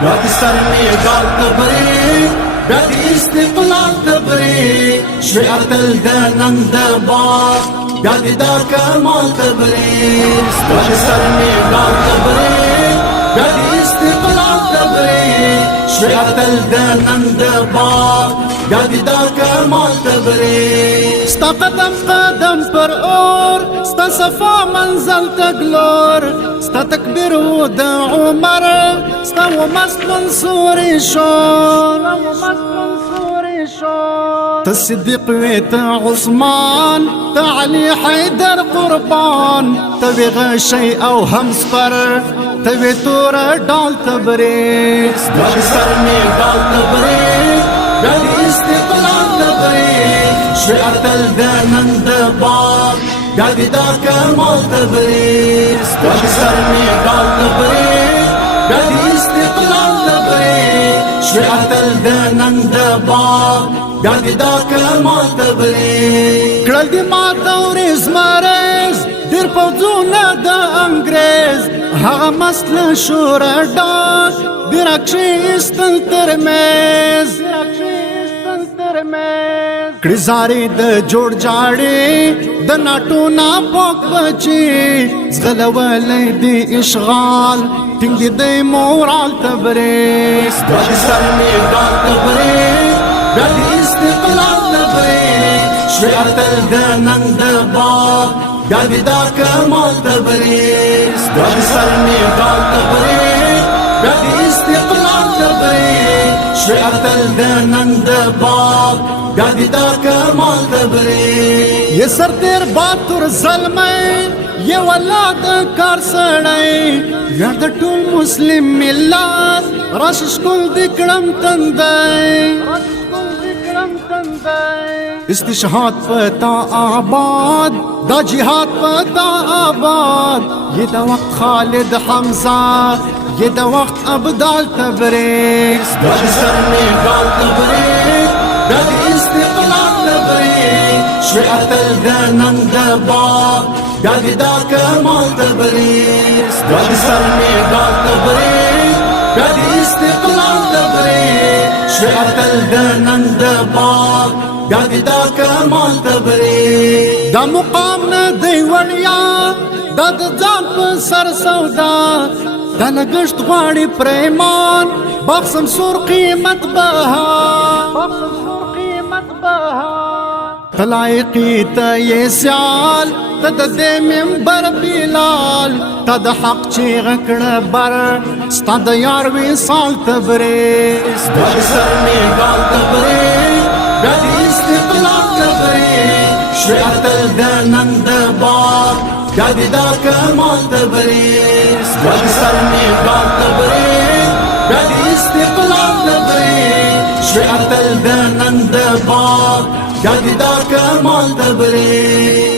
بیا سر میدال تبری بیا استقلال تبری شعر تل دنند بار بیا دا کمال تبری بیا سر میدال تبری بیا استقلال تبری شعر تل دنند بار بیا دا کمال تبری ستا قدم قدم پر اور ستا صفا منزل تگلور ستا تکبیر و د عمر ستا و مست منصور شور تا صدیق وی تا عثمان تا علی حیدر قربان تا وی غشی او همس پر تا وی تور ڈال تبریز بیا سر میدال تبری بیا استقلال تبری شعر تل دنند بار بیا دا کمال تبری بیا سر میدال تبری بیا استقلال تبری شعر تل دنند بار بیا دا کمال تبری کړل دی ماته ورځ مریض ډېر پوځونه د انګریز هغه مسله شور ډاک د راکشېستل تر میز کړي زارې د جوړ جاړې د ناټو ناپاک بچي زغلولی د اشغال ټینګ دی د مورال تبریز بیا سر میدال تبری بیا استقلال تبری شعر تل دنند بار بیا دا کمال تبری بیا سر میدال تبری بیا استقلال تبری شعر تل دنند بار بیا دا کمال تبری یہ سر تیر باتور ظلمئی یہ ولاد کار سڑئی یار د ټول مسلم ملت راشش کل دکڑم تندئی استشهاد پتا آباد دا جہاد پتا آباد یہ دا وقت خالد حمزہ یہ دا وقت ابدال تبریز بیا سر میدال تبری بیا استقلال تبری شعر تل دنند بار بیا دا کمال تبری بیا سر میدال تبری بیا استقلال تبری شعر تل دنند بار بیا دا کمال تبری دا مقام نه دی وړیا دا د ځان په سر سودا دا لګښت غواړي پریمان بخصم سور قیمت بها تلایقی تا یہ سیال تا دا دے منبر بلال تا دا حق چیغ کڑ بر ستا دا یار وصال تبریز بیا سر میدال تبری بیا استقلال تبری شعر تل دنند بار بیا دا کمال تبری بیا سر میدال تبری بیا استقلال تبری شعر تل دنند بار بیا دا کمال تبری